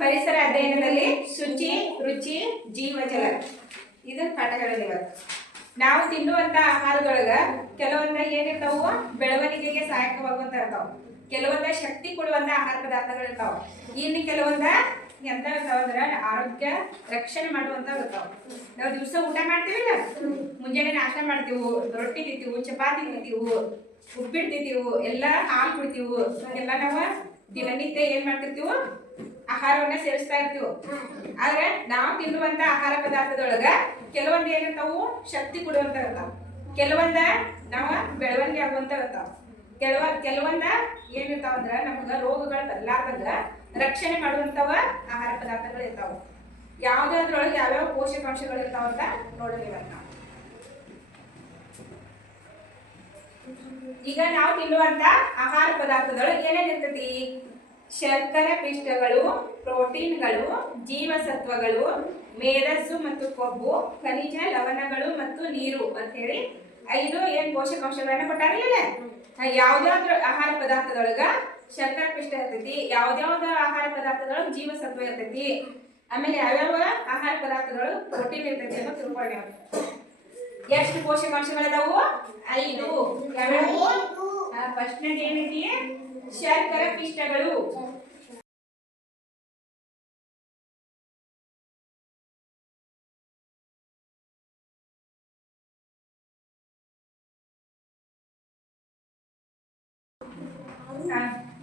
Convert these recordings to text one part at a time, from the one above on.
ಪರಿಸರ ಅಧ್ಯಯನದಲ್ಲಿ ಶುಚಿ, ರುಚಿ, ಜೀವಜಲ ಇದು ಪಾಠಗಳಲ್ಲಿ ಇವತ್ತು. ನಾವು ತಿನ್ನುವಂತ ಆಹಾರದೊಳಗ ಕೆಲವೊಂದ ಏನಿರ್ತಾವು ಬೆಳವಣಿಗೆಗೆ ಸಹಾಯಕವಾಗುವಂತ ಇರ್ತಾವ, ಕೆಲವೊಂದ ಶಕ್ತಿ ಕೊಡುವಂತ ಆಹಾರ ಪದಾರ್ಥಗಳು ಇರ್ತಾವ, ಇನ್ನು ಕೆಲವೊಂದ ಎಂತ ಇರ್ತಾವ ಅಂದ್ರ ಆರೋಗ್ಯ ರಕ್ಷಣೆ ಮಾಡುವಂತ ಇರ್ತಾವ. ನಾವು ದಿವಸ ಊಟ ಮಾಡ್ತೀವಿಲ್ಲ, ಮುಂಜಾನೆ ನಾಷ್ಟ ಮಾಡ್ತೀವಿ, ರೊಟ್ಟಿ ತಿಂತೀವಿ, ಚಪಾತಿ ತಿಂತೀವಿ, ಉಪ್ಪಿಟ್ಟು ತಿಂತೀವಿ, ಎಲ್ಲ ಹಾಲು ಕುಡಿತೀವಿ, ಎಲ್ಲ ನಾವು ದಿನನಿತ್ಯ ಏನ್ ಮಾಡ್ತಿರ್ತೀವಿ ಆಹಾರವನ್ನ ಸೇವಿಸ್ತಾ ಇರ್ತೀವಿ. ಆದ್ರೆ ನಾವು ತಿನ್ನುವಂತ ಆಹಾರ ಪದಾರ್ಥದೊಳಗ ಕೆಲವೊಂದು ಏನಿರ್ತಾವು ಶಕ್ತಿ ಕೊಡುವಂತ ಇರ್ತಾವ, ಕೆಲವೊಂದ ನಾವು ಬೆಳವಣಿಗೆ ಆಗುವಂತ ಇರ್ತಾವ, ಕೆಲವೊಂದ ಏನಿರ್ತಾವ ಅಂದ್ರ ನಮಗ ರೋಗಗಳು ಬರಲಾರ್ದಂಗ ರಕ್ಷಣೆ ಮಾಡುವಂತವ ಆಹಾರ ಪದಾರ್ಥಗಳು ಇರ್ತಾವ. ಯಾವ್ದಾದ್ರೊಳಗೆ ಯಾವ್ಯಾವ ಪೋಷಕಾಂಶಗಳು ಇರ್ತಾವ ಅಂತ ನೋಡೋಣ ಇವತ್ತು ನಾವು. ಈಗ ನಾವು ತಿನ್ನುವಂತ ಆಹಾರ ಪದಾರ್ಥದೊಳಗೆ ಏನೇನಿರ್ತತಿ? ಶರ್ಕರ ಪಿಷ್ಟಗಳು, ಪ್ರೋಟೀನ್ಗಳು, ಜೀವಸತ್ವಗಳು, ಮೇಧಸ್ಸು ಮತ್ತು ಕೊಬ್ಬು, ಖನಿಜ, ಲವಣಗಳು ಮತ್ತು ನೀರು ಅಂತ ಹೇಳಿ 5 ಏನ್ ಪೋಷಕಾಂಶಗಳನ್ನ ಕೊಟ್ಟಾರಿಲ್ಲ. ಯಾವ್ದಾವ್ದು ಆಹಾರ ಪದಾರ್ಥದೊಳಗ ಶರ್ಕರ ಪಿಷ್ಟ ಇರ್ತೈತಿ, ಯಾವ್ದಾವ್ದ ಆಹಾರ ಪದಾರ್ಥದೊಳಗ ಜೀವಸತ್ವ ಇರ್ತೈತಿ, ಆಮೇಲೆ ಯಾವ್ಯಾವ ಆಹಾರ ಪದಾರ್ಥದೊಳಗ ಪ್ರೋಟೀನ್ ಇರ್ತೈತಿ ಅಂತ ತಿಳ್ಕೊಳ್ಳಿ. ಎಷ್ಟು ಪೋಷಕಾಂಶಗಳದಾವು? 5. ಯಾವ್ಯಾವು? ಫಸ್ಟ್ ಏನೈತಿ? ಶರ್ಕರ ಪಿಷ್ಟಗಳು.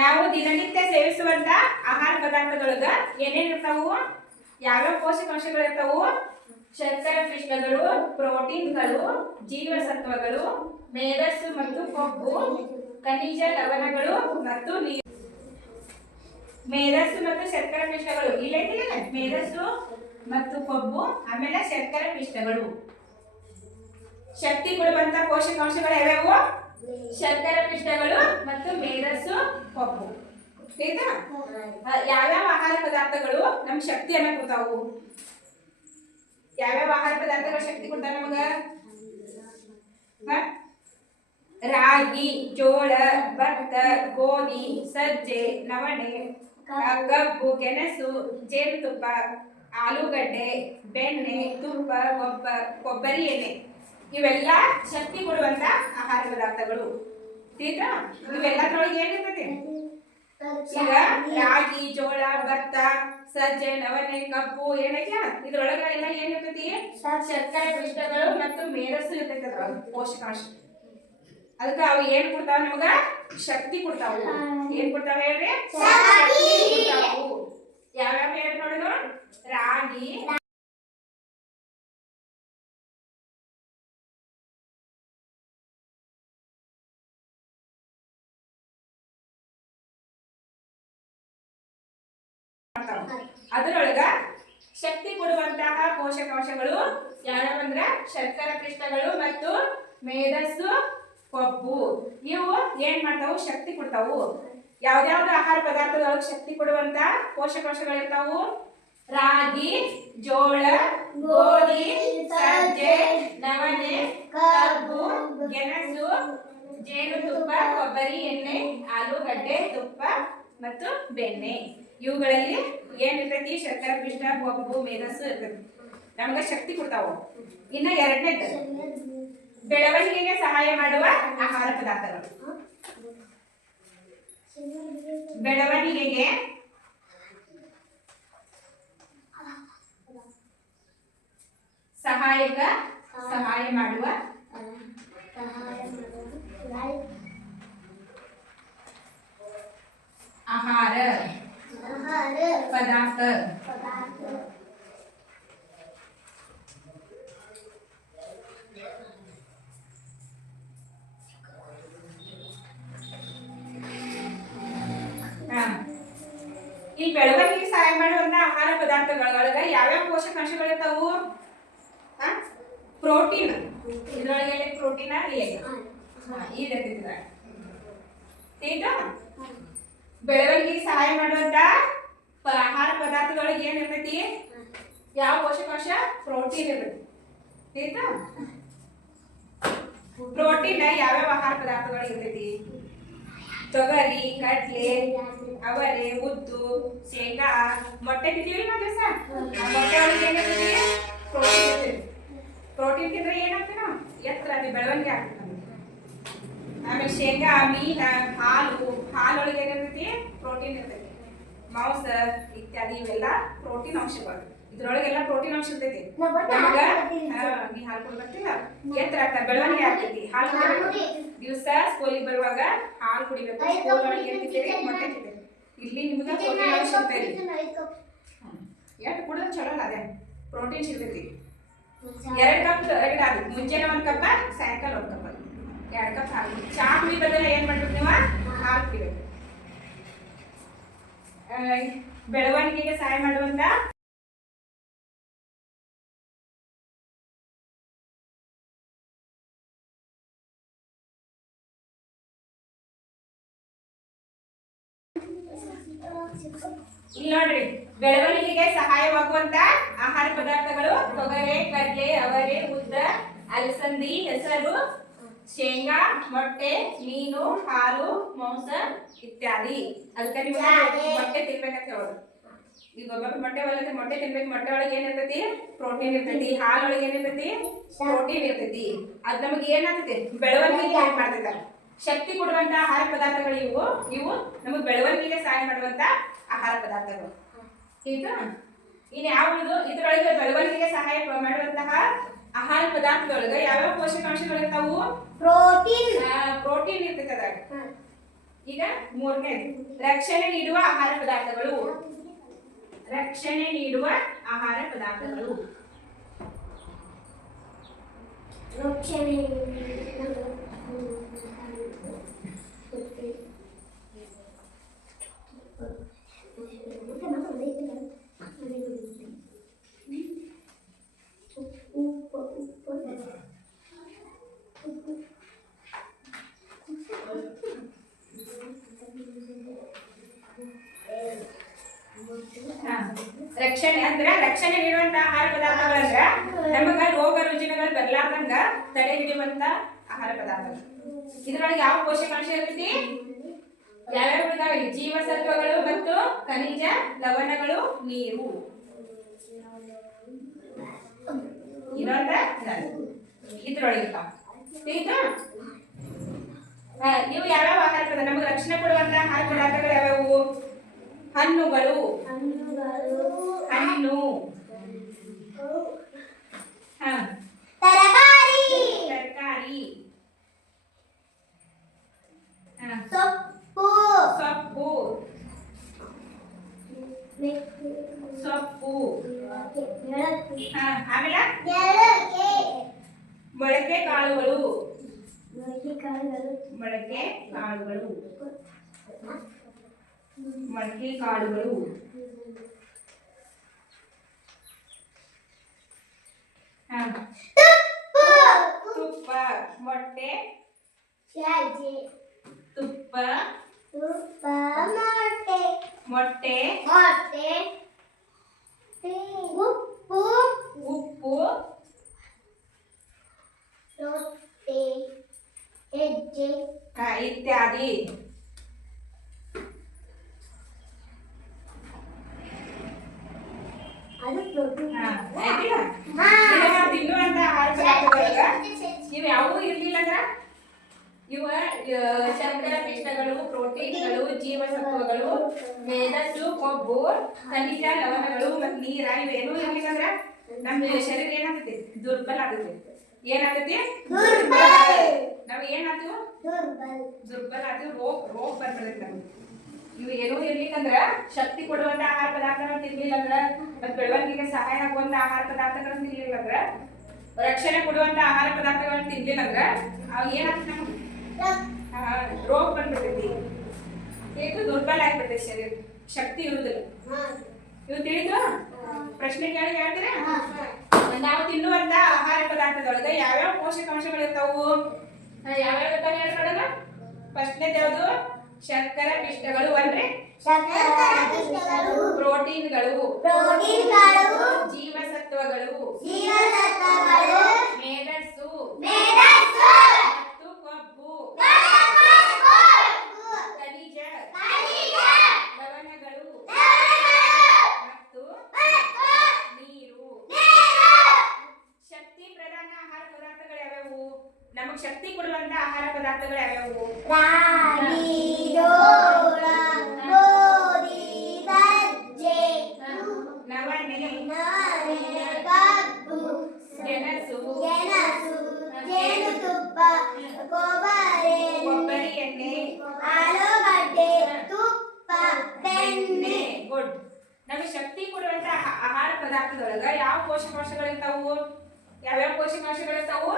ನಾವು ದಿನನಿತ್ಯ ಸೇವಿಸುವಂತ ಆಹಾರ ಪದಾರ್ಥದೊಳಗ ಏನೇನ್ ಇರ್ತಾವು? ಯಾವ್ಯಾವ ಪೋಷಕಾಂಶಗಳು ಇರ್ತಾವು? ಶರ್ಕರ ಪಿಷ್ಟಗಳು, ಪ್ರೋಟೀನ್ಗಳು, ಜೀವಸತ್ವಗಳು, ಮೇಧಸ್ಸು ಮತ್ತು ಕೊಬ್ಬು, ಖನಿಜ, ಲವಣಗಳು ಮತ್ತು ನೀರು. ಮೇಧಸ್ಸು ಮತ್ತು ಶರ್ಕರ ಪಿಷ್ಟಗಳು ಇಲ್ಲೈತಿಲ್ಲ, ಮೇಧಸ್ಸು ಮತ್ತು ಕೊಬ್ಬು, ಆಮೇಲೆ ಶರ್ಕರ ಪಿಷ್ಟಗಳು. ಶಕ್ತಿ ಕೊಡುವಂತ ಪೋಷಕಾಂಶಗಳು ಯಾವ್ಯಾವು? ಶರ್ಕರ ಪಿಷ್ಟಗಳು ಮತ್ತು ಮೇಧಸ್ಸು, ಕೊಬ್ಬು. ಆಯ್ತಾ? ಯಾವ್ಯಾವ ಆಹಾರ ಪದಾರ್ಥಗಳು ನಮ್ ಶಕ್ತಿಯನ್ನ ಕೊಡ್ತಾವು? ಯಾವ್ಯಾವ ಆಹಾರ ಪದಾರ್ಥಗಳು ಶಕ್ತಿ ಕೊಡ್ತಾವ ನಮಗ? ರಾಗಿ, ಜೋಳ, ಭತ್ತ, ಗೋಧಿ, ಸಜ್ಜೆ, ನವಣೆ, ಕಬ್ಬು, ಗೆಣಸು, ಜೇನುತುಪ್ಪ, ಆಲೂಗಡ್ಡೆ, ಬೆಣ್ಣೆ, ತುಪ್ಪ, ಕೊಬ್ಬರಿ ಎಣ್ಣೆ ಇವೆಲ್ಲ ಶಕ್ತಿ ಕೊಡುವಂತ ಆಹಾರ ಪದಾರ್ಥಗಳು. ಈಗ ಇವೆಲ್ಲದ್ರೊಳಗೆ ಏನಿರ್ತೈತಿ? ಈಗ ರಾಗಿ, ಜೋಳ, ಭತ್ತ, ಸಜ್ಜೆ, ನವಣೆ, ಕಬ್ಬು ಏನೈತಿ ಇದ್ರೊಳಗ ಎಲ್ಲ ಏನಿರ್ತೈತಿ? ಶರ್ಕರ ಪಿಷ್ಟಗಳು ಮತ್ತು ಮೇಧಸ್ಸು ಇರ್ತೈತಿ ಅದ್ರೊಳಗ ಪೋಷಕಾಂಶ. ಅದಕ್ಕೆ ಅವು ಏನ್ ಕೊಡ್ತಾವ ನಮಗ? ಶಕ್ತಿ ಕೊಡ್ತಾವು. ಏನ್ ಕೊಡ್ತಾವ ಹೇಳ್ರಿ? ಶಕ್ತಿ ಕೊಡ್ತಾವು. ಯಾವ್ಯಾವ ಹೇಳಿ ನೋಡೋಣ. ರಾಗಿ, ಅದರೊಳಗ ಶಕ್ತಿ ಕೊಡುವಂತಹ ಪೋಷಕಾಂಶಗಳು ಯಾವ್ಯಾವಂದ್ರ ಶರ್ಕರ ಪಿಷ್ಟಗಳು ಮತ್ತು ಮೇಧಸ್ಸು, ಕೊಬ್ಬು. ಇವು ಏನ್ ಮಾಡ್ತಾವು? ಶಕ್ತಿ ಕೊಡ್ತಾವು. ಯಾವ್ದಾವ್ದು ಆಹಾರ ಪದಾರ್ಥದೊಳಗೆ ಶಕ್ತಿ ಕೊಡುವಂತ ಪೋಷಕಾಂಶಗಳು ಇರ್ತಾವು? ರಾಗಿ, ಜೋಳ, ಗೋಧಿ, ಸಜ್ಜೆ, ನವಣೆ, ಕಬ್ಬು, ಗೆಣಸು, ಜೇನುತುಪ್ಪ, ಕೊಬ್ಬರಿ ಎಣ್ಣೆ, ಆಲೂಗಡ್ಡೆ, ತುಪ್ಪ ಮತ್ತು ಬೆಣ್ಣೆ. ಇವುಗಳಲ್ಲಿ ಏನಿರ್ತೈತಿ? ಶರ್ಕರ ಪಿಷ್ಟ, ಕೊಬ್ಬು, ಮೇಧಸ್ಸು ಇರ್ತೈತಿ. ನಮಗ ಶಕ್ತಿ ಕೊಡ್ತಾವು. ಇನ್ನ ಎರಡನೇದು ಬೆಳವಣಿಗೆಗೆ ಸಹಾಯ ಮಾಡುವ ಆಹಾರ ಪದಾರ್ಥಗಳು. ಬೆಳವಣಿಗೆಗೆ ಸಹಾಯ ಮಾಡುವ ಆಹಾರ ಪದಾರ್ಥ. ಈ ಬೆಳವಣಿಗೆಗೆ ಸಹಾಯ ಮಾಡುವಂತ ಆಹಾರ ಪದಾರ್ಥಗಳೊಳಗ ಯಾವ್ಯಾವ ಪೋಷಕಾಂಶಗಳು ಇರ್ತಾವು? ಪ್ರೋಟೀನ್. ಇದ್ರೊಳಗೆ ಪ್ರೋಟೀನ್ ಈಗ ಬೆಳವಣಿಗೆಗೆ ಸಹಾಯ ಮಾಡುವಂತ ಆಹಾರ ಪದಾರ್ಥದೊಳಗೆ ಏನ್ ಇರ್ತೈತಿ? ಯಾವ ಪೋಷಕಾಂಶ? ಪ್ರೋಟೀನ್ ಇರ್ತೈತಿ. ಪ್ರೋಟೀನ್ ಯಾವ್ಯಾವ ಆಹಾರ ಪದಾರ್ಥಗಳು ಇರ್ತೈತಿ? ತೊಗರಿ, ಕಡ್ಲೆ, ಅವರೆ, ಉದ್ದು, ಶೇಂಗಾ, ಮೊಟ್ಟೆ ತಿಂತೀವಿ ನಾವು ದಿವಸ. ಮೊಟ್ಟೆ ಒಳಗೆ ಏನಿರ್ತೈತಿ? ಪ್ರೋಟೀನ್ ಇರ್ತೈತಿ. ಪ್ರೋಟೀನ್ ತಿಂದ್ರೆ ಏನಾಗ್ತದೆ? ನಾವು ಎತ್ತರ ಬೆಳವಣಿಗೆ ಆಗ್ತದೆ. ಆಮೇಲೆ ಶೇಂಗಾ, ಮೀನ, ಹಾಲೊಳಗೆ ಏನಿರ್ತೈತಿ? ಪ್ರೋಟೀನ್ ಇರ್ತೈತಿ. ಮಾಂಸ ಇತ್ಯಾದಿ ಇವೆಲ್ಲ ಪ್ರೋಟೀನ್ ಅಂಶಗಳು. ಇದ್ರೊಳಗೆಲ್ಲ ಪ್ರೋಟೀನ್ ಅಂಶ ಇರ್ತೈತಿ. ನೀ ಹಾಲು ಕೊಡ್ಬರ್ತಿಲ್ಲ, ಎತ್ತರ ಆಗ್ತದೆ, ಬೆಳವಣಿಗೆ ಆಗ್ತೈತಿ. ಹಾಲು ಕುಡಿಬೇಕು ದಿವಸ. ಸ್ಕೂಲಿಗೆ ಬರುವಾಗ ಹಾಲು ಕುಡಿಬೇಕು. ಸ್ಕೂಲ್ ಒಳಗೆ ಏನ್ ತಿಂತೀರಿ? ಮೊಟ್ಟೆ ತಿಂತೀರಿ. ಇಲ್ಲಿ ನಿಮ್ಗೆ ಪ್ರೋಟೀನ್ ಅಂಶ ಇರ್ತೈತಿ. ಎಷ್ಟು ಕುಡಿದ್ರೆ ಚಲೋ ಅಲ್ಲ, ಅದೇ ಪ್ರೋಟೀನ್ ಸಿಗ್ತೈತಿ. 2 ಕಪ್ ಆಗುತ್ತೆ. ಮುಂಜಾನೆ 1 ಕಪ್, ಸಾಯಂಕಾಲ 1 ಕಪ್, 2 ಕಪ್ ಹಾಲು. ಚಾ ಕುಡಿ ಬದಲ ಏನ್ ಮಾಡ್ಬೇಕು ನೀವು? ಹಾಲು ಕುಡಿಬೇಕು. ಬೆಳವಣಿಗೆಗೆ ಸಹಾಯ ಮಾಡುವಂತ ಇಲ್ಲಿ ನೋಡ್ರಿ, ಬೆಳವಣಿಗೆಗೆ ಸಹಾಯವಾಗುವಂತ ಆಹಾರ ಪದಾರ್ಥಗಳು ತೊಗರೆ, ಕಡ್ಲೆ, ಅವರೆ, ಉದ್ದ, ಅಲಸಂದಿ, ಹೆಸರು, ಶೇಂಗಾ, ಮೊಟ್ಟೆ, ಮೀನು, ಹಾಲು, ಮಾಂಸ ಇತ್ಯಾದಿ. ಅದಕ್ಕೆ ನೀವು ಮೊಟ್ಟೆ ತಿನ್ಬೇಕಂತ ಹೇಳೋದು. ಈಗ ಒಬ್ಬೊಬ್ಬರು ಮೊಟ್ಟೆ ಒಳಗೆ ಮೊಟ್ಟೆ ತಿನ್ಬೇಕು. ಮೊಟ್ಟೆ ಒಳಗೆ ಏನಿರ್ತೈತಿ? ಪ್ರೋಟೀನ್ ಇರ್ತೈತಿ. ಹಾಲೊಳಗೆ ಏನಿರ್ತೈತಿ? ಪ್ರೋಟೀನ್ ಇರ್ತೈತಿ. ಅದ್ ನಮಗೆ ಏನಾಗ್ತೈತಿ? ಬೆಳವಣಿಗೆಗೆ ಹೆಲ್ಪ್ ಮಾಡ್ತೈತೆ. ಶಕ್ತಿ ಕೊಡುವಂತ ಆಹಾರ ಪದಾರ್ಥಗಳು ಇವು ನಮಗೆ ಬೆಳವಣಿಗೆಗೆ ಸಹಾಯ ಮಾಡುವಂತ ಆಹಾರ ಪದಾರ್ಥಗಳು. ಆಯ್ತಾ? ಇನ್ನು ಯಾವುದು ಇದ್ರೊಳಗೆ ಬೆಳವಣಿಗೆಗೆ ಸಹಾಯ ಮಾಡುವಂತಹ ಆಹಾರ ಪದಾರ್ಥದೊಳಗೆ ಯಾವ್ಯಾವ ಪೋಷಕಾಂಶಗಳು ಇರ್ತಾವು? ಪ್ರೋಟೀನ್ ಇರ್ತೈತೆ ಅದ್ರಾಗ. ಈಗ 3ನೇದು ರಕ್ಷಣೆ ನೀಡುವ ಆಹಾರ ಪದಾರ್ಥಗಳು. ರಕ್ಷಣೆ ನೀಡುವ ಆಹಾರ ಪದಾರ್ಥಗಳು. ರಕ್ಷಣೆ ನೀಡುವಂತ ಆಹಾರ ಪದಾರ್ಥಗಳಂದ್ರ ನಮಗ ರೋಗ ರುಜಿನಗಳು ಬರ್ಲಾರ್ದಂಗ ತಡೆ ಹಿಡಿಯುವಂತ ಆಹಾರ ಪದಾರ್ಥಗಳು. ಇದ್ರೊಳಗೆ ಯಾವ ಪೋಷಕಾಂಶ ಇರ್ತೈತಿ? ಯಾವ್ಯಾವ ಇದಾವೆ? ಜೀವಸತ್ವಗಳು ಮತ್ತು ಖನಿಜ ಲವಣಗಳು, ನೀರು. ಇದ್ರೊಳಗೆ ತಿಳಿತಾ? ಇವು ಯಾವ್ಯಾವ ಆಹಾರ ಪದಾರ್ಥ ನಮಗೆ ರಕ್ಷಣೆ ಕೊಡುವಂತ ಆಹಾರ ಪದಾರ್ಥಗಳು ಯಾವ್ಯಾವು? ಹಣ್ಣುಗಳು, ಹಣ್ಣು, ತರಕಾರಿ, ಸೊಪ್ಪು, ಆಮೇಲೆ ಮೊಳಕೆ ಕಾಳುಗಳು, ಮೊಳಕೆ ಕಾಳುಗಳು, ತುಪ್ಪ, ಮೊಟ್ಟೆ, ತುಪ್ಪ, ಮೊಟ್ಟೆ, ಉಪ್ಪು, ಇತ್ಯಾದಿ. ತಿನ್ನುವಂತ ಆಹಾರ ಪದಾರ್ಥದೊಳಗ ಇವು ಯಾವೂ ಇರ್ಲಿಲ್ಲ ಅಂದ್ರ ಇವ ಶರ್ಕರ ಪಿಷ್ಟಗಳು, ಪ್ರೋಟೀನ್ಗಳು, ಜೀವಸತ್ವಗಳು, ಮೇದಸ್ಸು, ಕೊಬ್ಬು, ಖನಿಜ ಲವಣಗಳು ಮತ್ತು ನೀರ ಇವೇನೂ ಇರ್ಲಿಲ್ಲ ಅಂದ್ರ ನಮ್ಮ ಶರೀರ ಏನಾಗ್ತೈತಿ? ದುರ್ಬಲ ಆಗ್ತೈತಿ. ಏನಾಗ್ತೈತಿ? ನಾವ್ ಏನಾಗ್ತೀವಿ? ದುರ್ಬಲ ಆಗ್ತೀವಿ. ರೋಗ ಬರ್ಬಿಡ್ತೈತಿ ನಮ್ಗೆ. ಇವು ಏನೂ ಇರ್ಲಿಕ್ಕಂದ್ರ ಶಕ್ತಿ ಕೊಡುವಂತ ಆಹಾರ ಪದಾರ್ಥಗಳನ್ನ ತಿನ್ಲಿಲ್ಲ ಅಂದ್ರ ಮತ್ತೆ ಬೆಳವಣಿಗೆಗೆ ಸಹಾಯ ಆಗುವಂತ ಆಹಾರ ಪದಾರ್ಥಗಳನ್ನ ತಿನ್ಲಿಲ್ಲ ಅಂದ್ರ ರಕ್ಷಣೆ ಕೊಡುವಂತ ಆಹಾರ ಪದಾರ್ಥಗಳನ್ನ ತಿನ್ಲಿಲ್ಲ ಅಂದ್ರ ಅವ್ ಏನಾಗ್ತದೆ? ನಮ್ಗೆ ರೋಗ ಬಂದ್ಬಿಡ್ತೈತಿ. ದುರ್ಬಲ ಆಗ್ಬಿಡ್ತೈತಿ ಶರೀರ, ಶಕ್ತಿ ಇರುವುದಿಲ್ಲ. ಇವು ತಿಳಿದು ಪ್ರಶ್ನೆ ಕೇಳಿ ಹೇಳ್ತೀರ? ನಾವು ತಿನ್ನುವಂತ ಆಹಾರ ಪದಾರ್ಥದೊಳಗ ಯಾವ್ಯಾವ ಪೋಷಕಾಂಶಗಳು ಇರ್ತಾವು? ಯಾವ್ಯಾವ ಇರ್ತಾವ ಹೇಳ್ಕೊಡಲ್ಲ? ಫಸ್ಟ್ನೇದು ಯಾವುದು? ಶರ್ಕರ ಪಿಷ್ಟಗಳು ಅಲ್ರಿ, ಪ್ರೋಟೀನ್ಗಳು, ಜೀವಸತ್ವಗಳು, ಮೇದಸ್ಸು ಮತ್ತು ಕೊಬ್ಬು, ಯಾವ್ಯಾವು? ರಾಗಿ, ಜೋಳ, ಗೋಧಿ, ಸಜ್ಜೆ, ನವಣೆ, ಕಬ್ಬು, ಗೆಣಸು, ಜೇನುತುಪ್ಪ, ಕೊಬ್ಬರಿ ಎಣ್ಣೆ, ಆಲೂಗಡ್ಡೆ, ತುಪ್ಪ, ಬೆಣ್ಣೆ. ಗುಡ್. ನಮಗೆ ಶಕ್ತಿ ಕೊಡುವಂತ ಆಹಾರ ಪದಾರ್ಥದೊಳಗ ಯಾವ ಪೋಷಕಾಂಶಗಳಿರ್ತಾವು? ಯಾವ್ಯಾವ ಪೋಷಕಾಂಶಗಳಿರ್ತಾವು?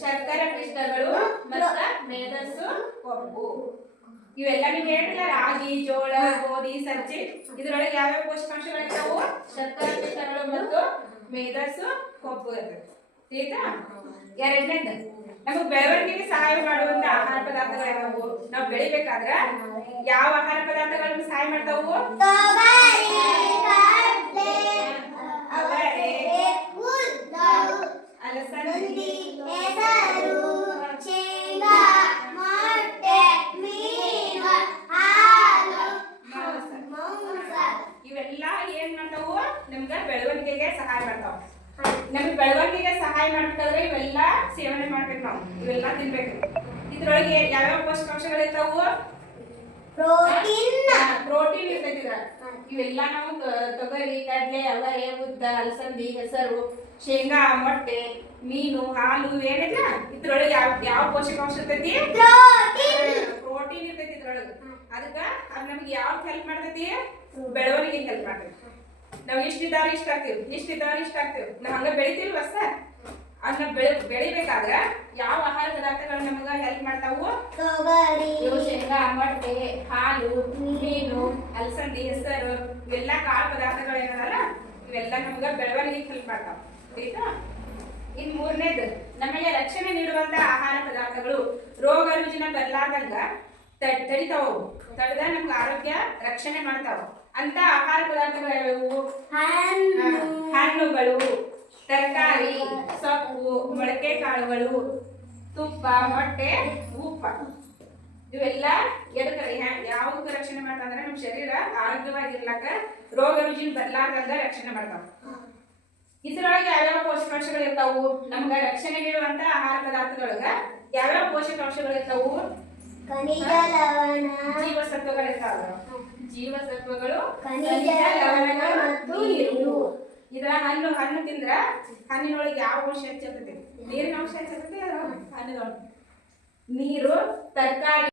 ಶರ್ಕರ ಪಿಷ್ಟಗಳು ಮತ್ತ ಮೇಧಸ್ಸು, ಕೊಬ್ಬು. ಇವೆಲ್ಲ ನೀವು ಹೇಳಿಲ್ಲ, ರಾಗಿ, ಜೋಳ, ಗೋಧಿ, ಸಜ್ಜೆ, ಇದ್ರೊಳಗೆ ಯಾವ್ಯಾವ ಪೋಷಕಾಂಶಗಳಿರ್ತಾವು? ಶರ್ಕರ ಪಿಷ್ಟಗಳು ಮತ್ತು ಮೇಧಸ್ಸು, ಕೊಬ್ಬು ಇರ್ತದೆ. ಆಯ್ತಾ? ಎರಡನೇದು, ನಮಗೆ ಬೆಳವಣಿಗೆಗೆ ಸಹಾಯ ಮಾಡುವಂತ ಆಹಾರ ಪದಾರ್ಥಗಳು ಯಾವು? ನಾವು ಬೆಳಿಬೇಕಾದ್ರ ಯಾವ ಆಹಾರ ಪದಾರ್ಥಗಳು ನಮ್ಗೆ ಸಹಾಯ ಮಾಡ್ತಾವು? ಅವರೆ, ಅಲಸಂದಿ, ಶೇಂಗಾ, ಮೊಟ್ಟೆ, ಮೀನು, ಹಾಲು, ಮಾಂಸ. ಇವೆಲ್ಲ ಏನ್ ಮಾಡ್ತಾವು? ನಮ್ಗ ಬೆಳವಣಿಗೆಗೆ ಸಹಾಯ ಮಾಡ್ತಾವ. ನಮ್ಗೆ ಬೆಳವಣಿಗೆಗೆ ಸಹಾಯ ಮಾಡ್ಬೇಕಾದ್ರೆ ಇವೆಲ್ಲ ಸೇವನೆ ಮಾಡ್ಬೇಕು, ನಾವು ಇವೆಲ್ಲ ತಿನ್ಬೇಕು. ಇದ್ರೊಳಗೆ ಯಾವ್ಯಾವ ಪೋಷಕಾಂಶಗಳಿರ್ತಾವು? ಪ್ರೋಟೀನ್ ಇರ್ತೈತಿ. ಇವೆಲ್ಲ ನಾವು ತೊಗರಿ, ಕಡಲೆ, ಅವರೆ, ಉದ್ದ, ಅಲಸಂದಿ, ಹೆಸರು, ಶೇಂಗಾ, ಮೊಟ್ಟೆ, ಮೀನು, ಹಾಲು ಏನಿಲ್ಲ ಇದ್ರೊಳಗೆ ಯಾವ ಪೋಷಕಾಂಶ ಇರ್ತೈತಿ? ಪ್ರೋಟೀನ್ ಇರ್ತೈತಿ ಇದ್ರೊಳಗೆ. ಅದಕ್ಕ ಅದು ನಮ್ಗೆ ಯಾವ್ದು ಹೆಲ್ಪ್ ಮಾಡ್ತೈತಿ? ಬೆಳವಣಿಗೆ ಹೆಲ್ಪ್ ಮಾಡ್ತೈತಿ. ನಾವು ಇಷ್ಟಿದ್ದಾರ ಇಷ್ಟ ಆಗ್ತೀವಿ, ಇಷ್ಟಿದ್ದಾರ ಇಷ್ಟ ಆಗ್ತೀವಿ, ನಾವು ಹಂಗ ಬೆಳಿತೀವಿ ಸರ್. ಅದನ್ನ ಬೆಳಿಬೇಕಾದ್ರ ಯಾವ ಆಹಾರ ಪದಾರ್ಥಗಳು ನಮಗ ಹೆಲ್ಪ್ ಮಾಡ್ತಾವು? ಇವು ಶೇಂಗಾ, ಮೊಟ್ಟೆ, ಹಾಲು, ಮೀನು, ಅಲಸಂದಿ, ಹೆಸರು, ಇವೆಲ್ಲ ಕಾಳು ಪದಾರ್ಥಗಳು ಏನದಲ್ಲ ಇವೆಲ್ಲ ನಮಗ ಬೆಳವಣಿಗೆ ಹೆಲ್ಪ್ ಮಾಡ್ತಾವ. ಆಯ್ತಾ? ಇನ್ ಮೂರನೇದು, ನಮಗೆ ರಕ್ಷಣೆ ನೀಡುವಂತ ಆಹಾರ ಪದಾರ್ಥಗಳು ರೋಗ ರುಜಿನ ಬರ್ಲಾರ್ದಂಗ ತಡಿತಾವು, ತಡೆದ ನಮ್ಗೆ ಆರೋಗ್ಯ ರಕ್ಷಣೆ ಮಾಡ್ತಾವ ಅಂತ ಆಹಾರ ಪದಾರ್ಥಗಳು ಯಾವ್ಯಾವು? ಹಣ್ಣುಗಳು, ತರಕಾರಿ, ಸೊಪ್ಪು, ಮೊಳಕೆ ಕಾಳುಗಳು, ತುಪ್ಪ, ಮೊಟ್ಟೆ, ಉಪ್ಪ. ಇವೆಲ್ಲ ಯಾವ್ದಕ್ಕೆ ರಕ್ಷಣೆ ಮಾಡ್ತಾವಂದ್ರೆ ನಮ್ಮ ಶರೀರ ಆರೋಗ್ಯವಾಗಿರ್ಲಾಕ, ರೋಗ ರುಜಿನ ಬರ್ಲಾರ್ದಂಗ ರಕ್ಷಣೆ ಮಾಡ್ತಾವ. ಇದ್ರೊಳಗೆ ಯಾವ್ಯಾವ ಪೋಷಕಾಂಶಗಳು ಇರ್ತಾವು? ನಮ್ಗ ರಕ್ಷಣೆ ನೀಡುವಂತ ಆಹಾರ ಪದಾರ್ಥದೊಳಗ ಯಾವ್ಯಾವ ಪೋಷಕಾಂಶಗಳು ಇರ್ತಾವು? ಜೀವಸತ್ವಗಳಿರ್ತಾವ. ಜೀವಸತ್ವಗಳು, ಖನಿಜ, ಲವಣಗಳು ಮತ್ತು ನೀರು. ಇದ್ರ ಹಣ್ಣು ತಿಂದ್ರ ಹಣ್ಣಿನೊಳಗೆ ಯಾವ ಅಂಶ ಹೆಚ್ಚಿರ್ತೈತಿ? ನೀರಿನ ಅಂಶ ಹೆಚ್ಚಿರ್ತೈತಿ. ಹಣ್ಣಿನೊಳಗೆ ನೀರು, ತರಕಾರಿ